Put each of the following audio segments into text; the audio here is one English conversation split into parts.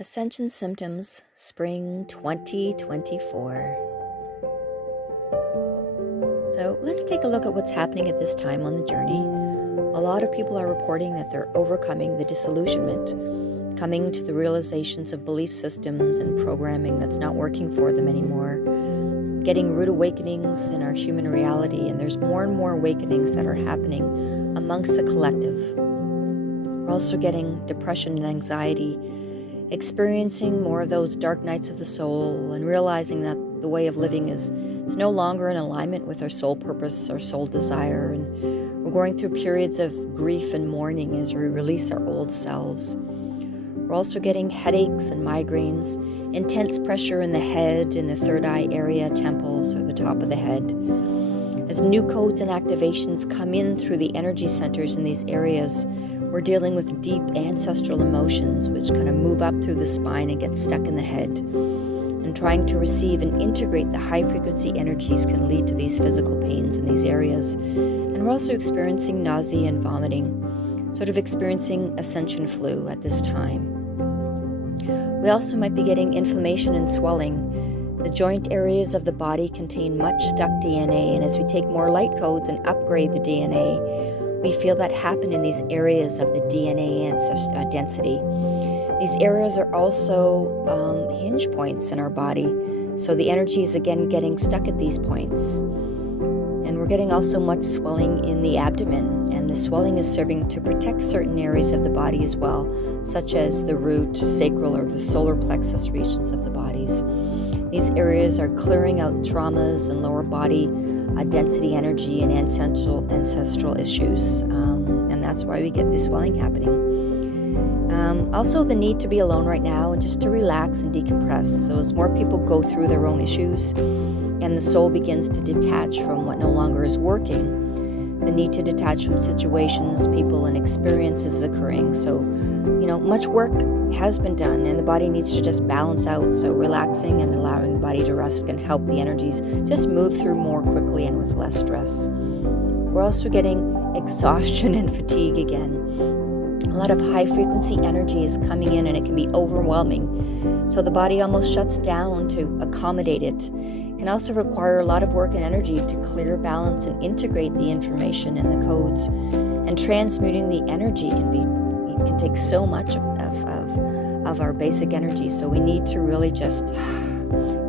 Ascension Symptoms, Spring 2024. So let's take a look at what's happening at this time on the journey. A lot of people are reporting that they're overcoming the disillusionment, coming to the realizations of belief systems and programming that's not working for them anymore, getting rude awakenings in our human reality, and there's more and more awakenings that are happening amongst the collective. We're also getting depression and anxiety, experiencing more of those dark nights of the soul and realizing that the way of living is no longer in alignment with our soul purpose, our soul desire, and we're going through periods of grief and mourning as we release our old selves. We're also getting headaches and migraines, intense pressure in the head, in the third eye area, temples, or the top of the head. As new codes and activations come in through the energy centers in these areas, we're dealing with deep ancestral emotions which kind of move up through the spine and get stuck in the head. And trying to receive and integrate the high frequency energies can lead to these physical pains in these areas. And we're also experiencing nausea and vomiting, sort of experiencing ascension flu at this time. We also might be getting inflammation and swelling. The joint areas of the body contain much stuck DNA, and as we take more light codes and upgrade the DNA, we feel that happen in these areas of the DNA density. These areas are also hinge points in our body, so the energy is again getting stuck at these points. And we're getting also much swelling in the abdomen, and the swelling is serving to protect certain areas of the body as well, such as the root, sacral, or the solar plexus regions of the bodies. These areas are clearing out traumas and lower body density energy and ancestral issues, and that's why we get this swelling happening. Also the need to be alone right now and just to relax and decompress. So as more people go through their own issues and the soul begins to detach from what no longer is working, the need to detach from situations, people, and experiences is occurring. So, much work has been done and the body needs to just balance out. So relaxing and allowing the body to rest can help the energies just move through more quickly and with less stress. We're also getting exhaustion and fatigue again. A lot of high frequency energy is coming in and it can be overwhelming. So the body almost shuts down to accommodate it. It can also require a lot of work and energy to clear, balance, and integrate the information and the codes. And transmuting the energy can take so much of our basic energy. So we need to really just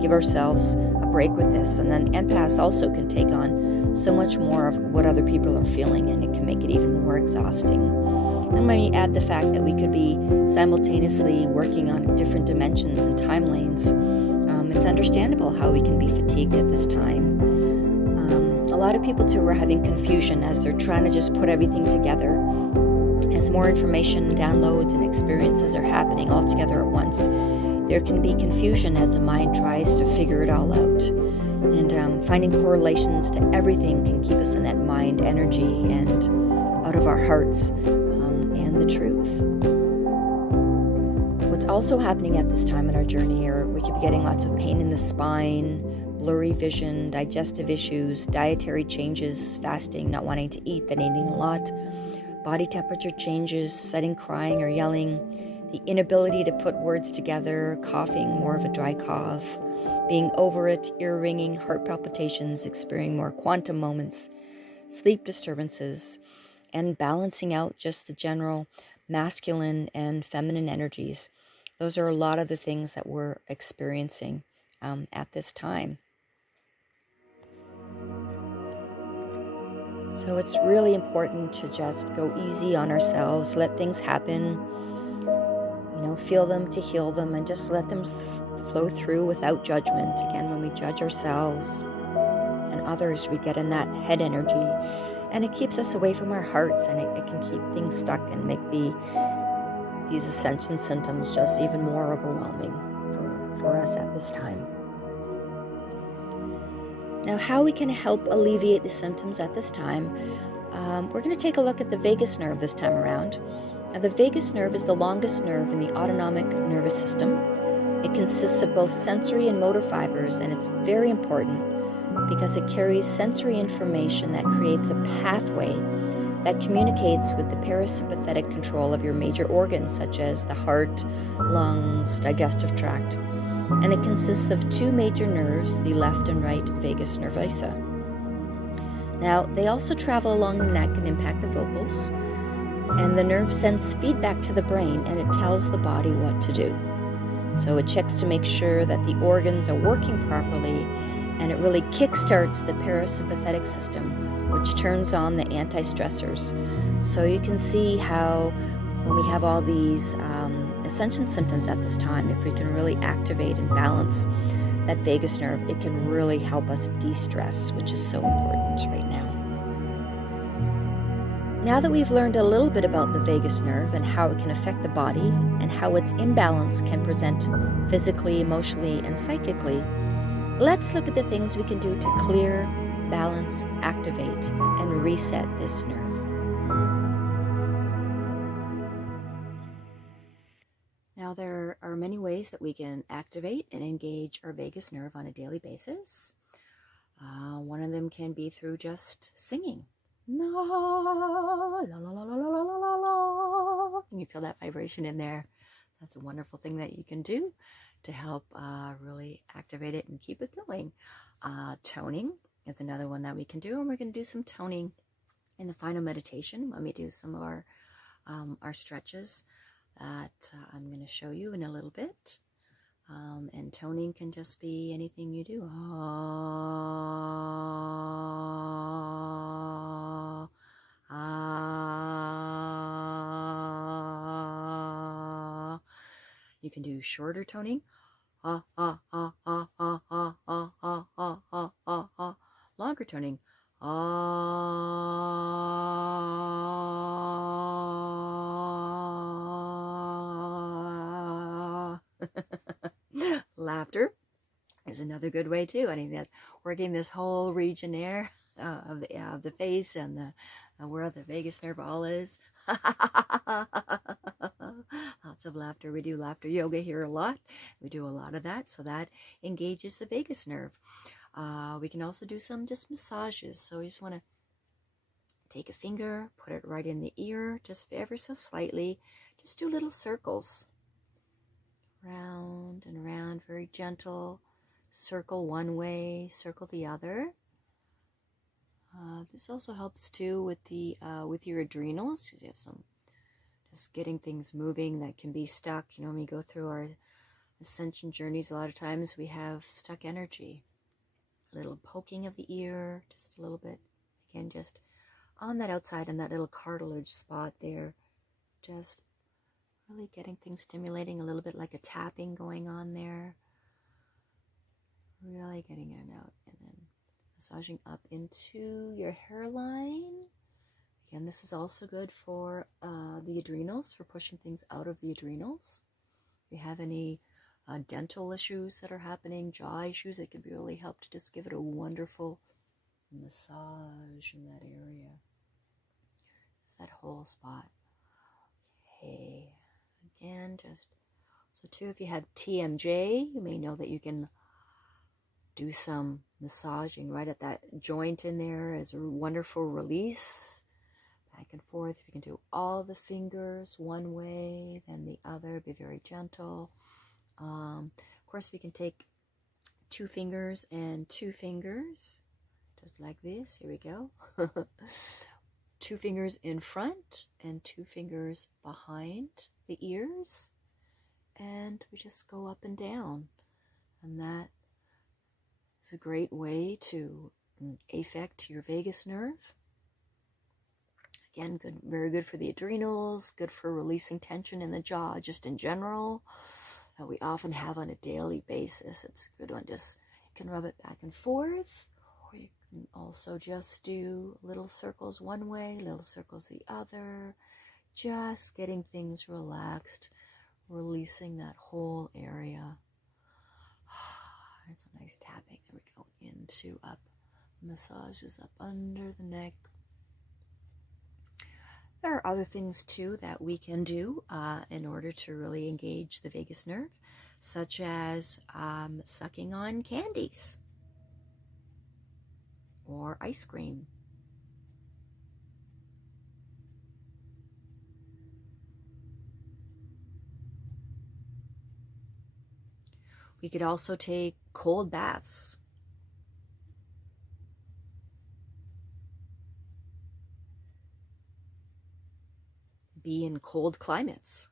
give ourselves a break with this. And then empaths also can take on so much more of what other people are feeling, and it can make it even more exhausting. And when you add the fact that we could be simultaneously working on different dimensions and time lanes, it's understandable how we can be fatigued at this time. A lot of people too are having confusion as they're trying to just put everything together. As more information, downloads, and experiences are happening all together at once, there can be confusion as the mind tries to figure it all out. And finding correlations to everything can keep us in that mind energy and out of our hearts and the truth. What's also happening at this time in our journey are we could be getting lots of pain in the spine, blurry vision, digestive issues, dietary changes, fasting, not wanting to eat, then eating a lot, body temperature changes, sudden crying or yelling, the inability to put words together, coughing, more of a dry cough, being over it, ear ringing, heart palpitations, experiencing more quantum moments, sleep disturbances, and balancing out just the general masculine and feminine energies. Those are a lot of the things that we're experiencing at this time. So it's really important to just go easy on ourselves, let things happen, feel them to heal them, and just let them flow through without judgment. Again, when we judge ourselves and others, we get in that head energy, and it keeps us away from our hearts, and it can keep things stuck and make these ascension symptoms just even more overwhelming for us at this time. Now, how we can help alleviate the symptoms at this time, we're going to take a look at the vagus nerve this time around. Now, the vagus nerve is the longest nerve in the autonomic nervous system. It consists of both sensory and motor fibers, and it's very important because it carries sensory information that creates a pathway that communicates with the parasympathetic control of your major organs, such as the heart, lungs, digestive tract. And it consists of two major nerves, the left and right vagus nervosa. Now, they also travel along the neck and impact the vocals, and the nerve sends feedback to the brain, and it tells the body what to do. So it checks to make sure that the organs are working properly, and it really kickstarts the parasympathetic system, which turns on the anti-stressors. So you can see how when we have all these ascension symptoms at this time, if we can really activate and balance that vagus nerve, it can really help us de-stress, which is so important right now. Now that we've learned a little bit about the vagus nerve and how it can affect the body and how its imbalance can present physically, emotionally, and psychically, let's look at the things we can do to clear, balance, activate, and reset this nerve. Now, there are many ways that we can activate and engage our vagus nerve on a daily basis. One of them can be through just singing. La, la, la, la, la, la, la, la. Can you feel that vibration in there? That's a wonderful thing that you can do to help really activate it and keep it going. Toning is another one that we can do, and we're going to do some toning in the final meditation when we do some of our stretches that I'm going to show you in a little bit. And toning can just be anything you do. You can do shorter toning. Longer toning. Laughter is another good way too. I mean, that working this whole region there of the face and the where the vagus nerve all is. Lots of laughter. We do laughter yoga here a lot. We do a lot of that, so that engages the vagus nerve. We can also do some just massages. So you just want to take a finger, put it right in the ear, just ever so slightly. Just do little circles. Round and around, very gentle. Circle one way, circle the other. This also helps too with the with your adrenals. You have some just getting things moving that can be stuck. You know, when we go through our ascension journeys, a lot of times we have stuck energy. A little poking of the ear, just a little bit. Again, just on that outside and that little cartilage spot there, just really getting things stimulating, a little bit like a tapping going on there. Really getting in and out, and then massaging up into your hairline. Again, this is also good for the adrenals, for pushing things out of the adrenals. If you have any dental issues that are happening, jaw issues, it can really help to just give it a wonderful massage in that area. Just that whole spot. Okay. Again, just so too, if you have TMJ, you may know that you can do some massaging right at that joint in there as a wonderful release. Back and forth. You can do all the fingers one way, then the other. Be very gentle. Of course, we can take 2 fingers and 2 fingers, just like this. Here we go. 2 fingers in front and 2 fingers behind the ears, and we just go up and down, and that is a great way to affect your vagus nerve. Again, good, very good for the adrenals, good for releasing tension in the jaw, just in general, that we often have on a daily basis. It's a good one. Just you can rub it back and forth, or you can also just do little circles one way, little circles the other, just getting things relaxed, releasing that whole area. It's a nice tapping. There we go. Into up, massages up under the neck. There are other things too that we can do in order to really engage the vagus nerve, such as sucking on candies or ice cream. We could also take cold baths. Be in cold climates.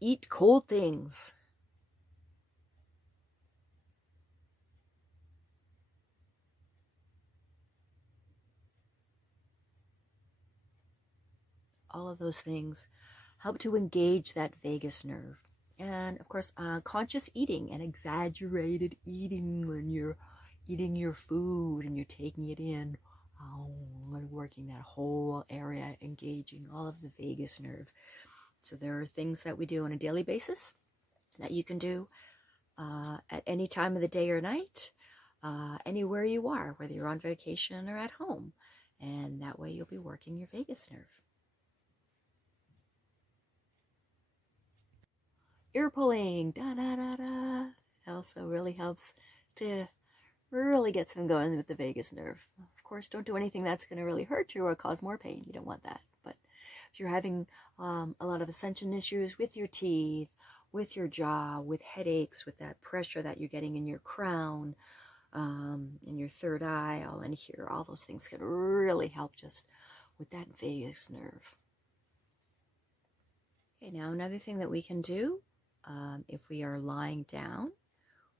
Eat cold things. All of those things help to engage that vagus nerve. And of course, conscious eating and exaggerated eating when you're eating your food and you're taking it in, and working that whole area, engaging all of the vagus nerve. So there are things that we do on a daily basis that you can do at any time of the day or night, anywhere you are, whether you're on vacation or at home. And that way you'll be working your vagus nerve. Ear pulling, da da da da. Also really helps to really get some going with the vagus nerve. Of course, don't do anything that's going to really hurt you or cause more pain. You don't want that. But if you're having a lot of ascension issues with your teeth, with your jaw, with headaches, with that pressure that you're getting in your crown, in your third eye, all in here, all those things can really help just with that vagus nerve. Okay, now another thing that we can do, if we are lying down,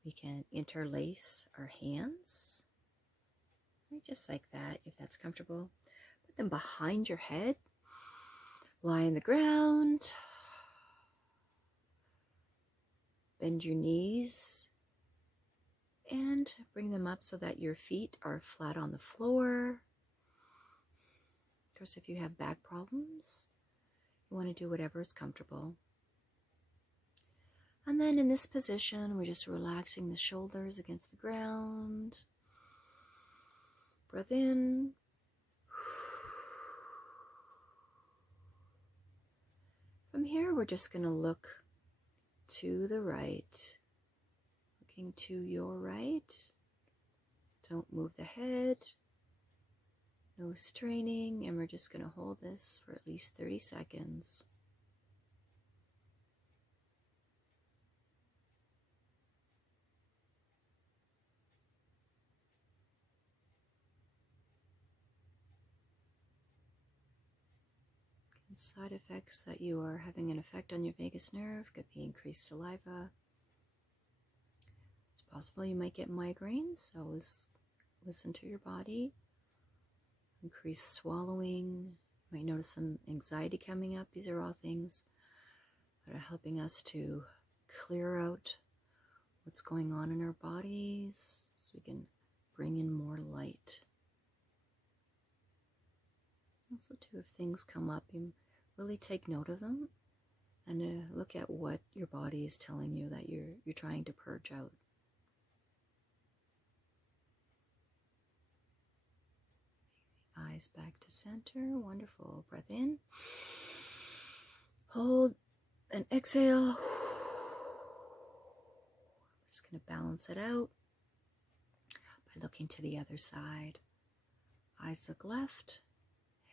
we can interlace our hands, right, just like that, if that's comfortable. Put them behind your head, lie on the ground, bend your knees, and bring them up so that your feet are flat on the floor. Of course, if you have back problems, you want to do whatever is comfortable. And then in this position, we're just relaxing the shoulders against the ground. Breath in. From here, we're just going to look to the right. Looking to your right. Don't move the head. No straining. And we're just going to hold this for at least 30 seconds. Side effects that you are having an effect on your vagus nerve could be increased saliva. It's possible you might get migraines, so always listen to your body. Increased swallowing. You might notice some anxiety coming up. These are all things that are helping us to clear out what's going on in our bodies so we can bring in more light. Also, too, if things come up, you really take note of them and look at what your body is telling you that you're trying to purge out. Eyes back to center. Wonderful. Breath in. Hold and exhale. We're just going to balance it out by looking to the other side. Eyes look left.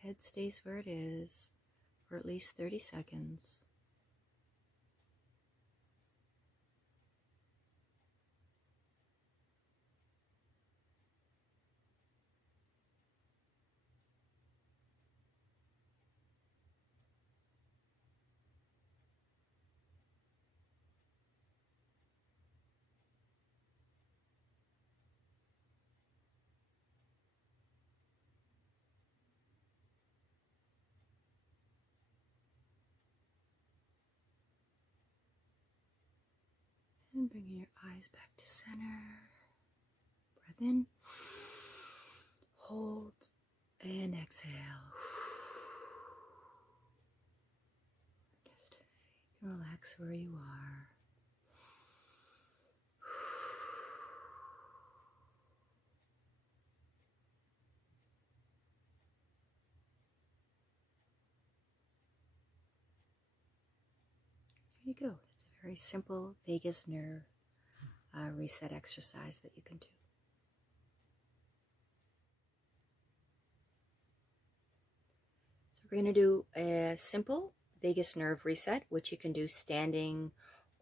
Head stays where it is for at least 30 seconds. And bringing your eyes back to center. Breath in. Hold and exhale. Just relax where you are. There you go. It's a very simple vagus nerve reset exercise that you can do. We're going to do a simple vagus nerve reset, which you can do standing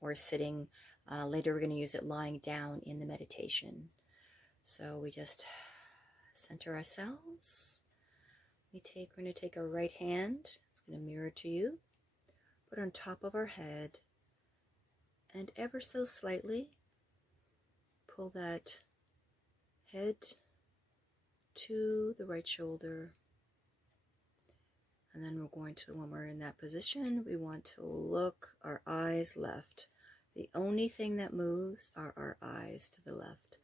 or sitting. Later we're going to use it lying down in the meditation. So we just center ourselves. We're going to take our right hand. It's going to mirror to you. Put it on top of our head. And ever so slightly, pull that head to the right shoulder. And then we're going to, when we're in that position, we want to look our eyes left. The only thing that moves are our eyes to the left.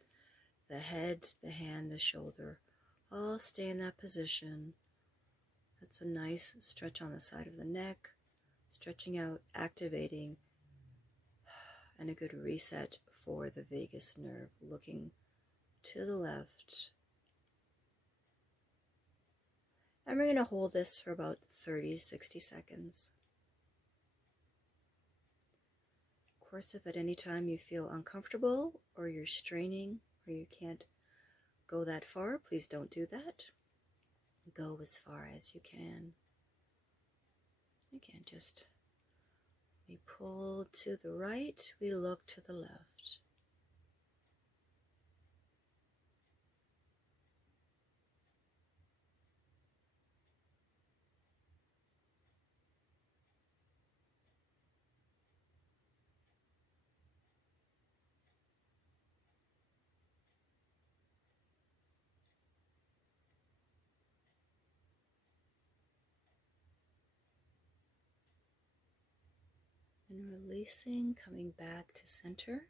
The head, the hand, the shoulder, all stay in that position. That's a nice stretch on the side of the neck, stretching out, activating, and a good reset for the vagus nerve, looking to the left. And we're going to hold this for about 30-60 seconds. Of course, if at any time you feel uncomfortable or you're straining or you can't go that far, please don't do that. Go as far as you can. Again, just we pull to the right, we look to the left. And releasing, coming back to center.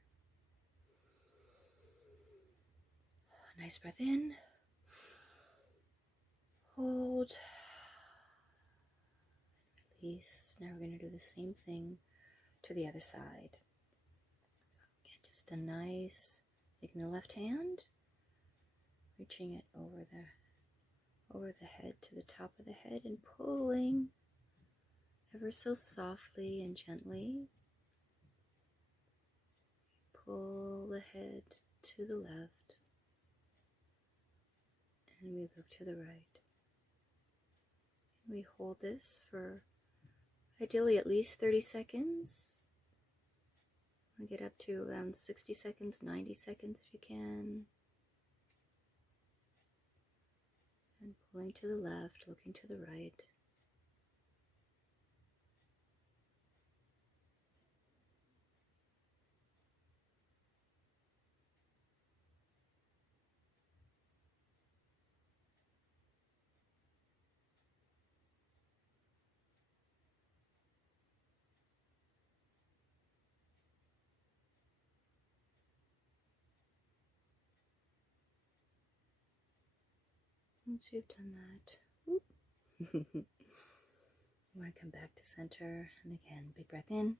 Nice breath in. Hold. Release. Now we're going to do the same thing to the other side. So again, just a nice, taking the left hand, reaching it over the head to the top of the head and pulling ever so softly and gently. Pull the head to the left and we look to the right. And we hold this for ideally at least 30 seconds. We get up to around 60 seconds, 90 seconds if you can. And pulling to the left, looking to the right. Once you've done that, you want to come back to center. And again, big breath in.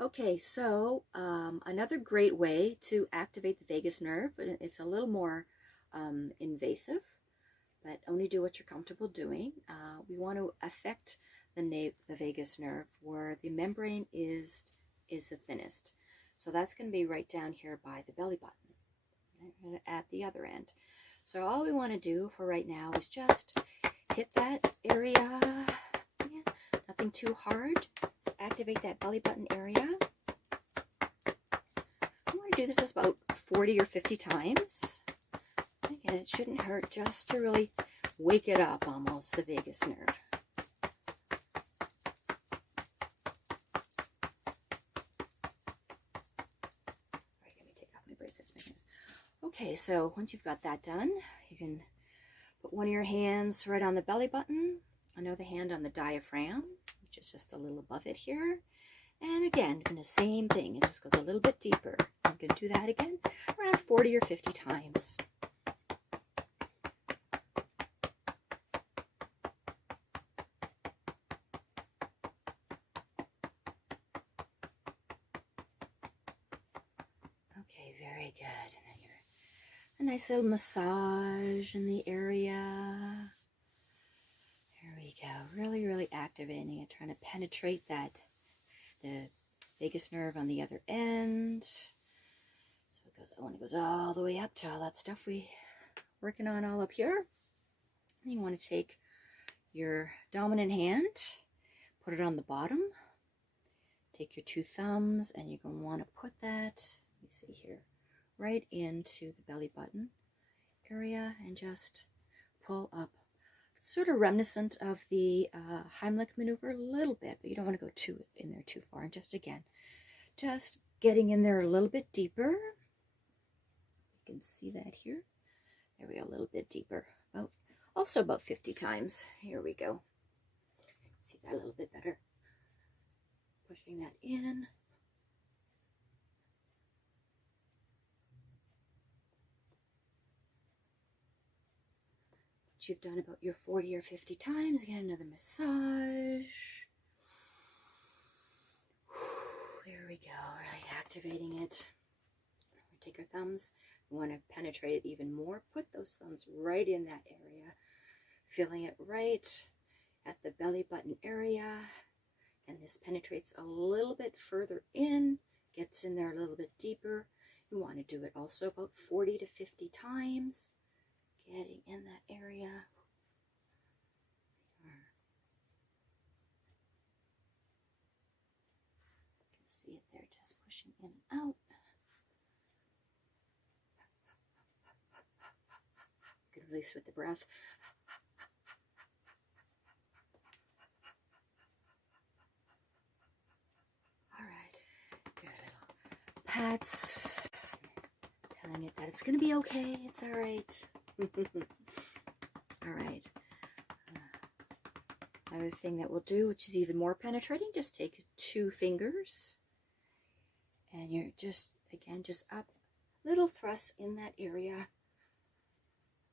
Okay, so another great way to activate the vagus nerve, it's a little more invasive, but only do what you're comfortable doing. We want to affect the vagus nerve where the membrane is the thinnest. So that's going to be right down here by the belly button, right, at the other end. So all we want to do for right now is just hit that area, nothing too hard. Just activate that belly button area. I'm going to do this about 40 or 50 times. Again, it shouldn't hurt, just to really wake it up almost, the vagus nerve. Okay, so once you've got that done, you can put one of your hands right on the belly button, another hand on the diaphragm, which is just a little above it here. And again, doing the same thing. It just goes a little bit deeper. I'm going to do that again around 40 or 50 times. Okay, very good. And then a nice little massage in the area. There we go. Really, really activating it, trying to penetrate the vagus nerve on the other end. So it goes, when it goes all the way up to all that stuff we working on all up here. And you want to take your dominant hand, put it on the bottom. Take your two thumbs and you're going to want to put that, let me see here, right into the belly button area and just pull up. Sort of reminiscent of the Heimlich maneuver a little bit, but you don't want to go in there too far. And just again, just getting in there a little bit deeper. You can see that here. There we go, a little bit deeper. Also about 50 times. Here we go. See that a little bit better. Pushing that in. You've done about your 40 or 50 times. Again, another massage. There we go, really activating it. Take our thumbs. We want to penetrate it even more. Put those thumbs right in that area. Feeling it right at the belly button area. And this penetrates a little bit further in. Gets in there a little bit deeper. You want to do it also about 40 to 50 times. Getting in that area. You can see it there, just pushing in and out. You can release with the breath. All right, good little pats, telling it that it's going to be okay. It's all right. All right. Another thing that we'll do, which is even more penetrating, just take 2 fingers and you're just, again, just up, little thrusts in that area.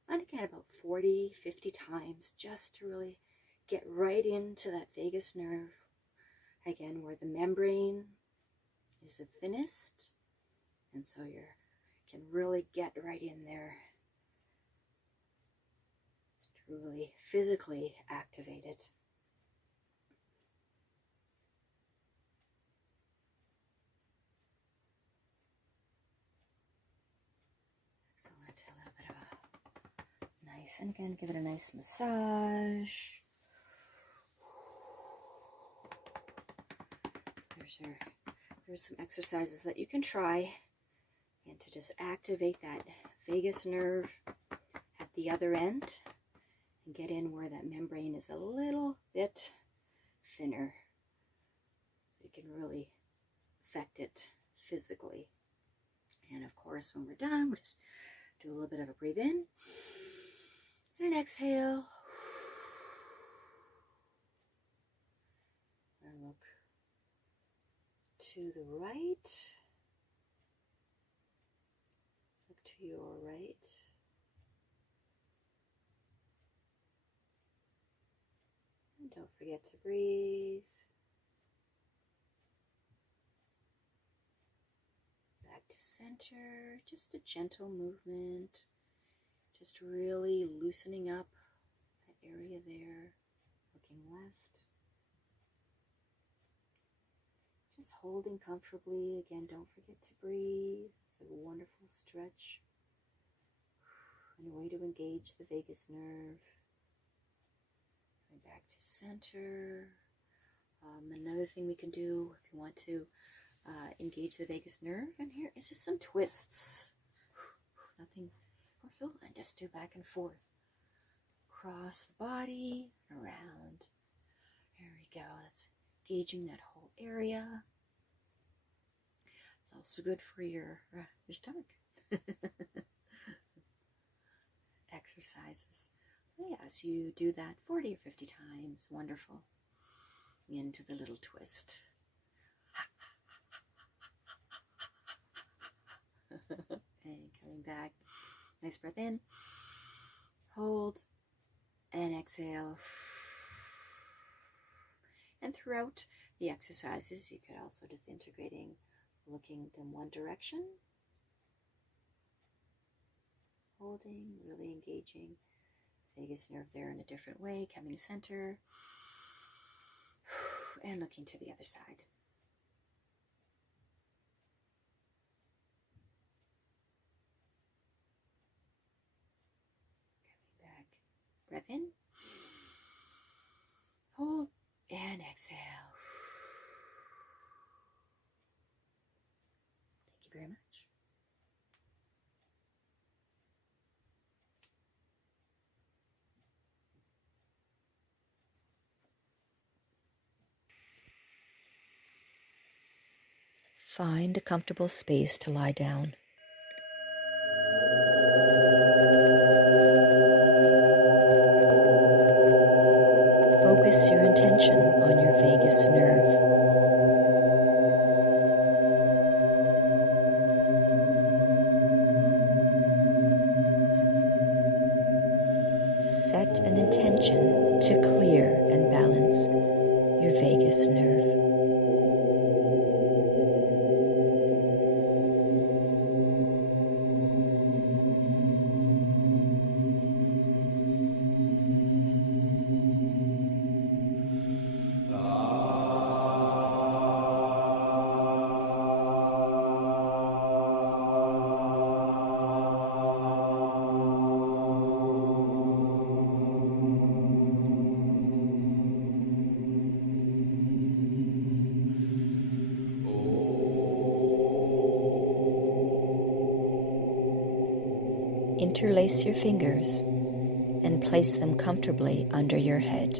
And again, about 40, 50 times, just to really get right into that vagus nerve. Again, where the membrane is the thinnest. And so you can really get right in there. Really physically activate it. Excellent. A little bit of a nice, and again, give it a nice massage. There's some exercises that you can try and to just activate that vagus nerve at the other end. Get in where that membrane is a little bit thinner, so you can really affect it physically. And of course, when we're done, we'll just do a little bit of a breathe in and an exhale. And look to the right. Look to your right. Don't forget to breathe. Back to center. Just a gentle movement. Just really loosening up that area there. Looking left. Just holding comfortably. Again, don't forget to breathe. It's a wonderful stretch. And a way to engage the vagus nerve. Back to center. Another thing we can do if you want to engage the vagus nerve, and here is just some twists. Nothing more filled, and just do back and forth. Across the body, around. There we go. That's engaging that whole area. It's also good for your stomach. Exercises. So yes, you do that 40 or 50 times. Wonderful. Into the little twist. And coming back. Nice breath in. Hold. And exhale. And throughout the exercises, you could also just integrating, looking in one direction. Holding, really engaging vagus nerve there in a different way, coming center, and looking to the other side. in, hold, and exhale. Thank you very much. Find a comfortable space to lie down. Focus your intention on your vagus nerve. Set an intention to clear and balance your vagus nerve. Interlace your fingers and place them comfortably under your head.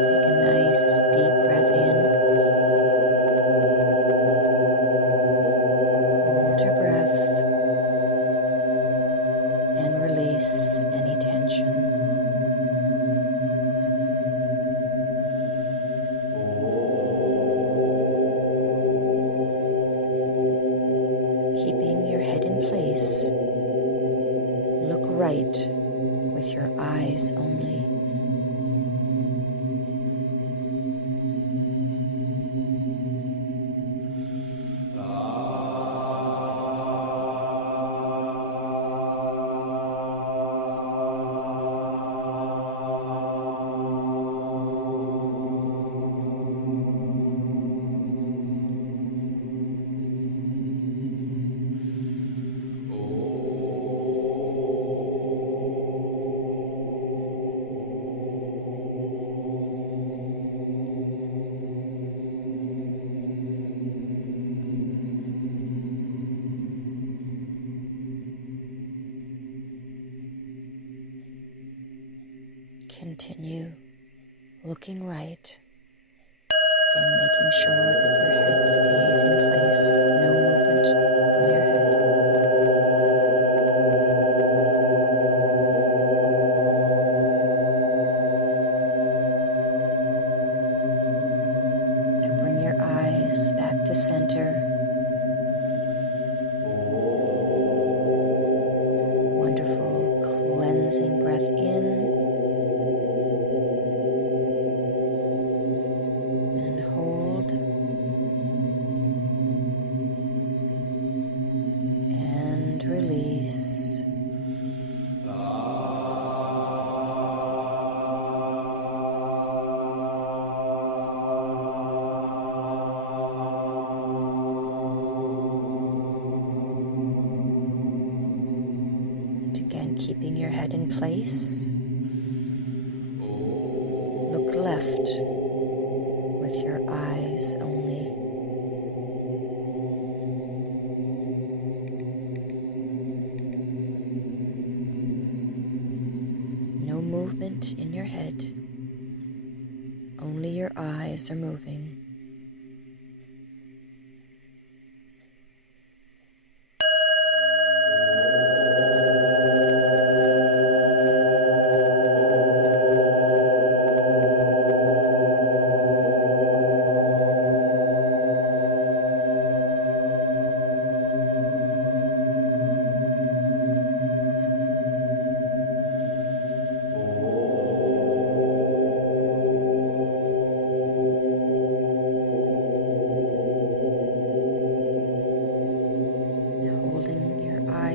Take a nice deep breath in. Hold your breath and release any tension. Keeping your head in place, look right with your eyes only. Continue looking right, again making sure that your head stays in place, no movement from your head. To bring your eyes back to center. Wonderful cleansing breath in. Hold and release. And again, keeping your head in place. Look left with your eyes only. No movement in your head. Only your eyes are moving.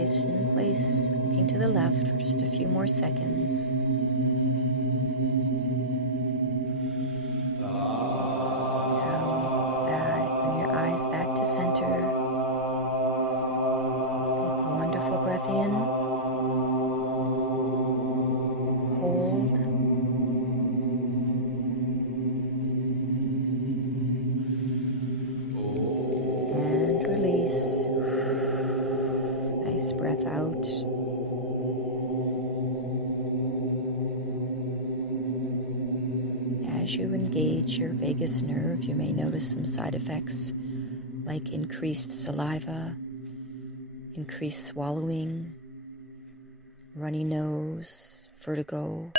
eyes in place, looking to the left for just a few more seconds. Bring your eyes back to center. Take a wonderful breath in. Hold. And release. Nice breath out. As you engage your vagus nerve, you may notice some side effects like increased saliva, increased swallowing, runny nose, vertigo,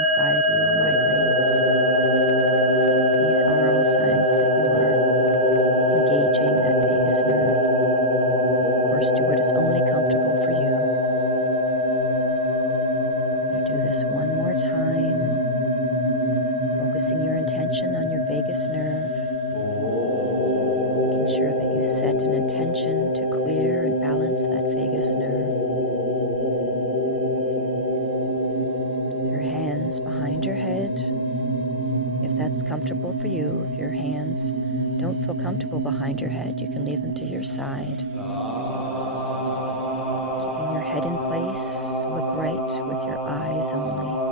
anxiety, or migraines. These are all signs that you are engaging that vagus nerve. Of course, do what is only comfortable for you. I'm going to do this one more time, focusing your intention on your vagus nerve, making sure that you set an intention to clear and balance that vagus nerve. With your hands behind your head, if that's comfortable for you. If your hands don't feel comfortable behind your head, you can leave them to your side. Keeping your head in place, look right with your eyes only.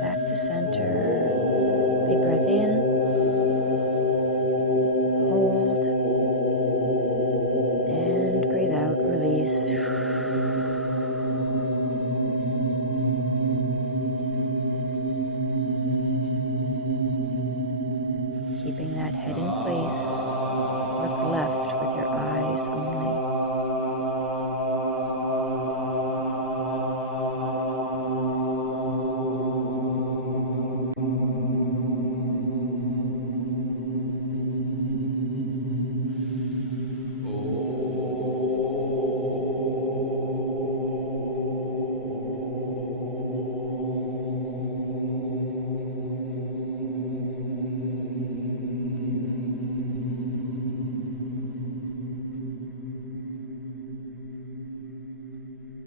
Back to center. Big breath in. Hold. And breathe out. Release. Keeping that head in place. Look left with your eyes only.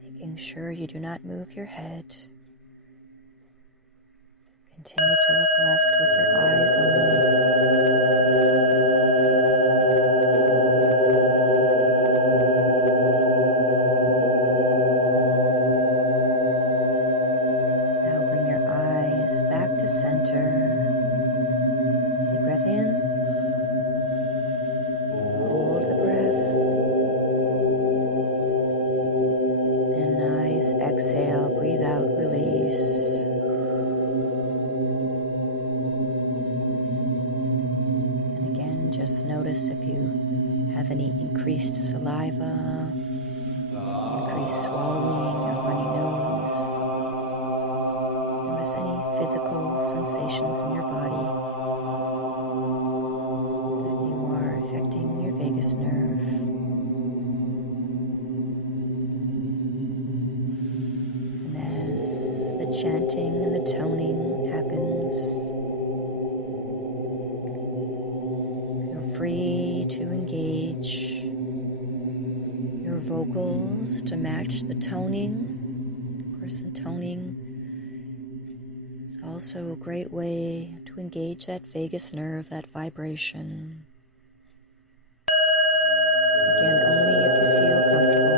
Making sure you do not move your head. Continue to look left with your eyes only. Now bring your eyes back to center. Big breath in. Hold the breath. And nice exhale. Breathe out. Release. Just notice if you have any increased saliva, increased swallowing, or runny nose. Notice any physical sensations in your body that you are affecting your vagus nerve. And as the chanting and the toning happens, free to engage your vocals to match the toning. Of course, the toning is also a great way to engage that vagus nerve, that vibration. Again, only if you feel comfortable.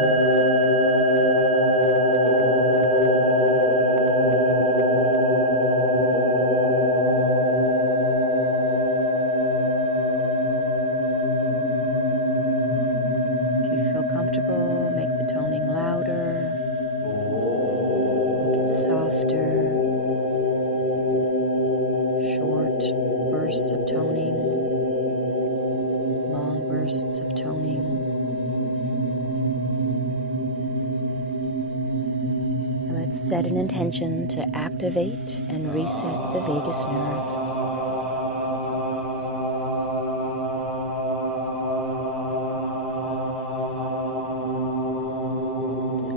set an intention to activate and reset the vagus nerve.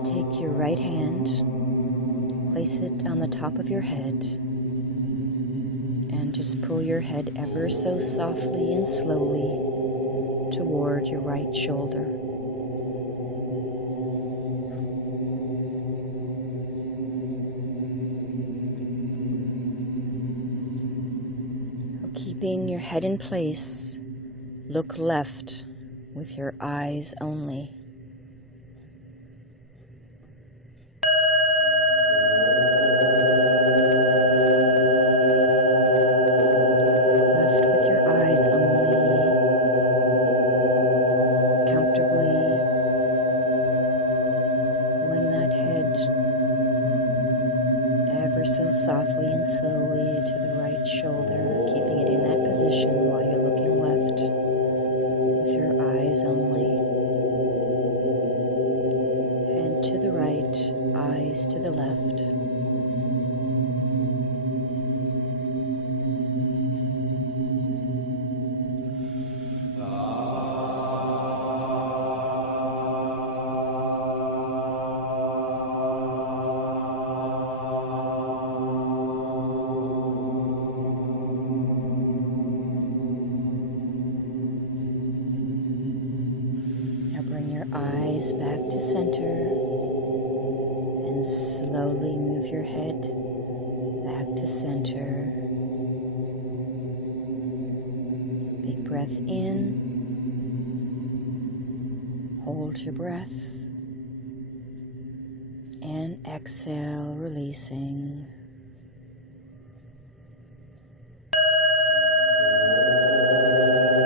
Take your right hand, place it on the top of your head, and just pull your head ever so softly and slowly toward your right shoulder. Keeping your head in place, look left with your eyes only. Left with your eyes only, comfortably pulling that head ever so softly and slowly to the right shoulder, keeping it in that position while you're looking left with your eyes only. Head to the right, eyes to the left. Eyes back to center, and slowly move your head back to center. Big breath in, hold your breath, and exhale, releasing.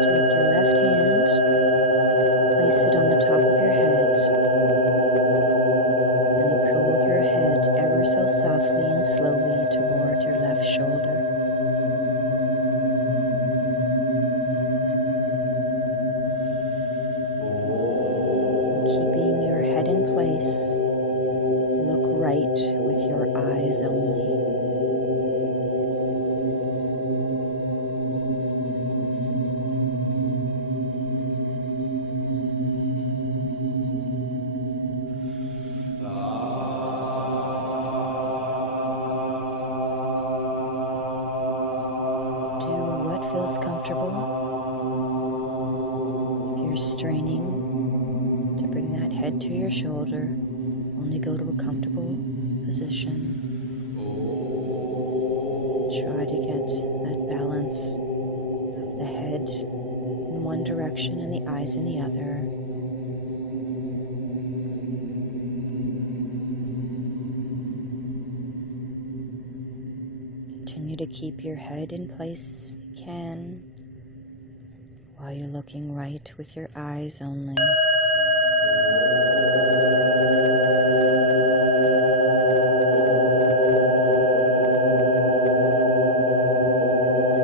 Take your left hand, place it on the top of your head, and pull your head ever so softly and slowly toward your left shoulder. Keeping your head in place, look right with your eyes only. Feels comfortable. If you're straining to bring that head to your shoulder, only go to a comfortable position. Try to get that balance of the head in one direction and the eyes in the other. Continue to keep your head in place if you can, while you're looking right with your eyes only.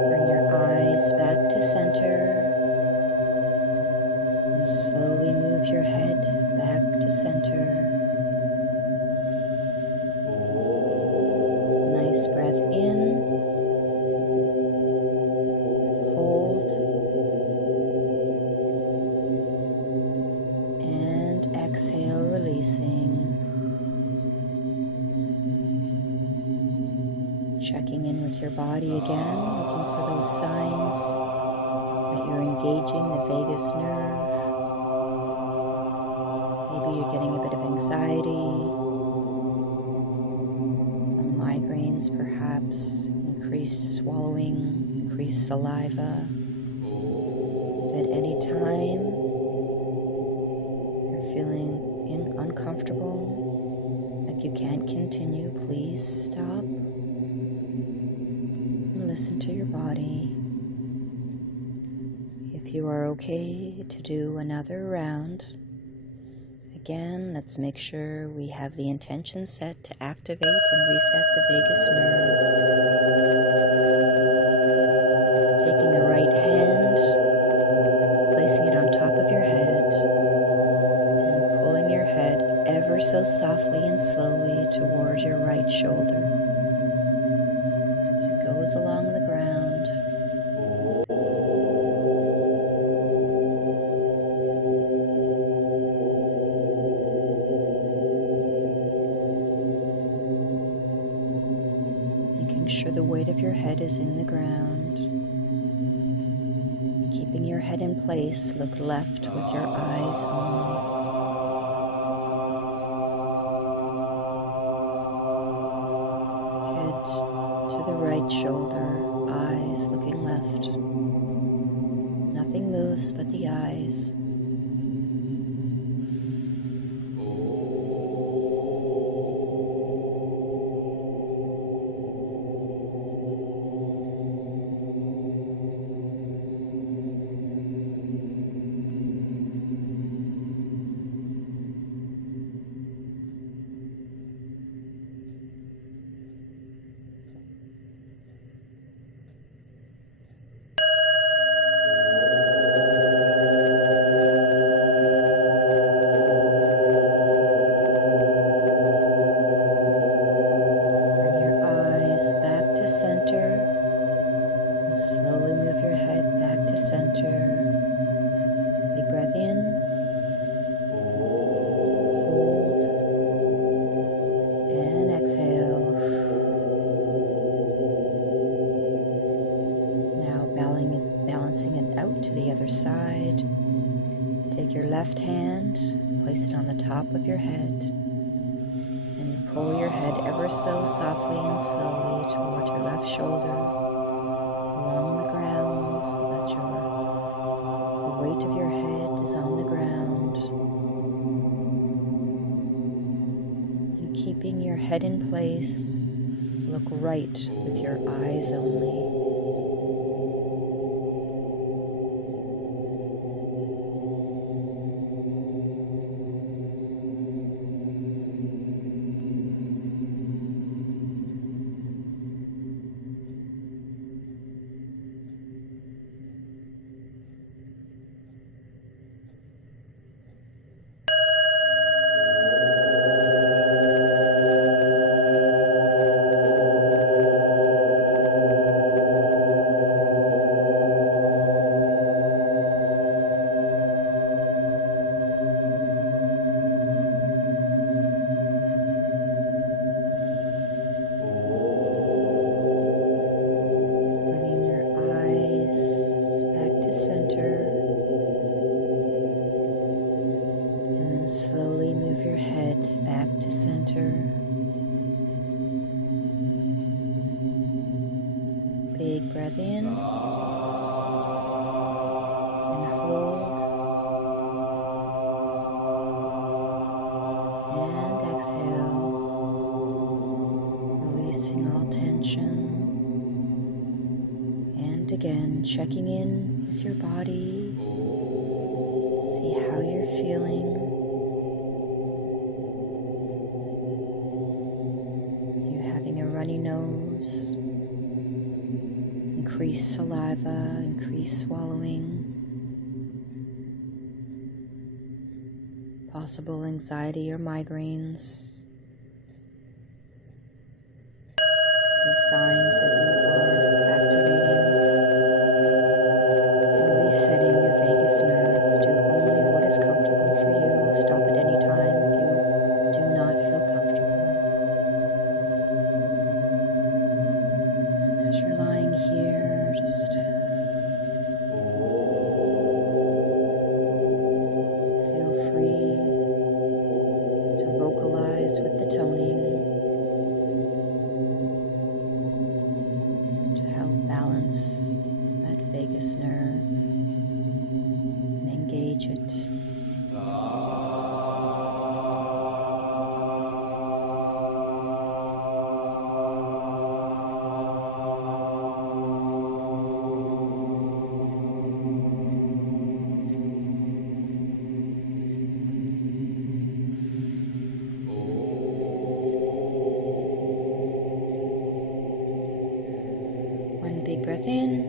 Bring your eyes back to center, and slowly move your head back to center. Nice breath in. Hold. And exhale, releasing. Checking in with your body again, looking for those signs that you're engaging the vagus nerve. Maybe you're getting a bit of anxiety. Migraines, perhaps, increased swallowing, increased saliva. If at any time you're feeling uncomfortable, like you can't continue, please stop and listen to your body. If you are okay to do another round, again, let's make sure we have the intention set to activate and reset the vagus nerve. Taking the right hand, placing it on top of your head, and pulling your head ever ever so softly and slowly towards your right shoulder as it goes along the ground. Making sure the weight of your head is in the ground. Keeping your head in place, look left with your eyes only. Head to the right shoulder, eyes looking left. Nothing moves but the eyes. Slowly move your head back to center. Big breath in. Hold. And exhale. Now balancing it out to the other side. Take your left hand, place it on the top of your head, and pull your head ever so softly and slowly towards your left shoulder. The weight of your head is on the ground, and keeping your head in place, look right with your eyes only. Slowly move your head back to center. Big breath in and hold and exhale, releasing all tension. And again, checking in with your body, see how you're feeling. Runny nose, increased saliva, increased swallowing, possible anxiety or migraines, these signs that you are activating and resetting your vagus nerve. Do only what is comfortable for you. Stop at any time if you do not feel comfortable. As you're lying here, just feel free to vocalize with the toning to help balance that vagus nerve and engage it. Big breath in,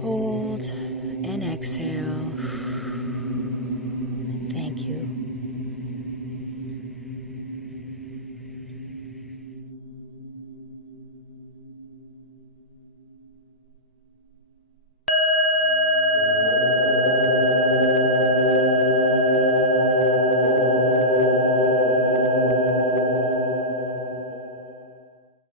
hold, and exhale.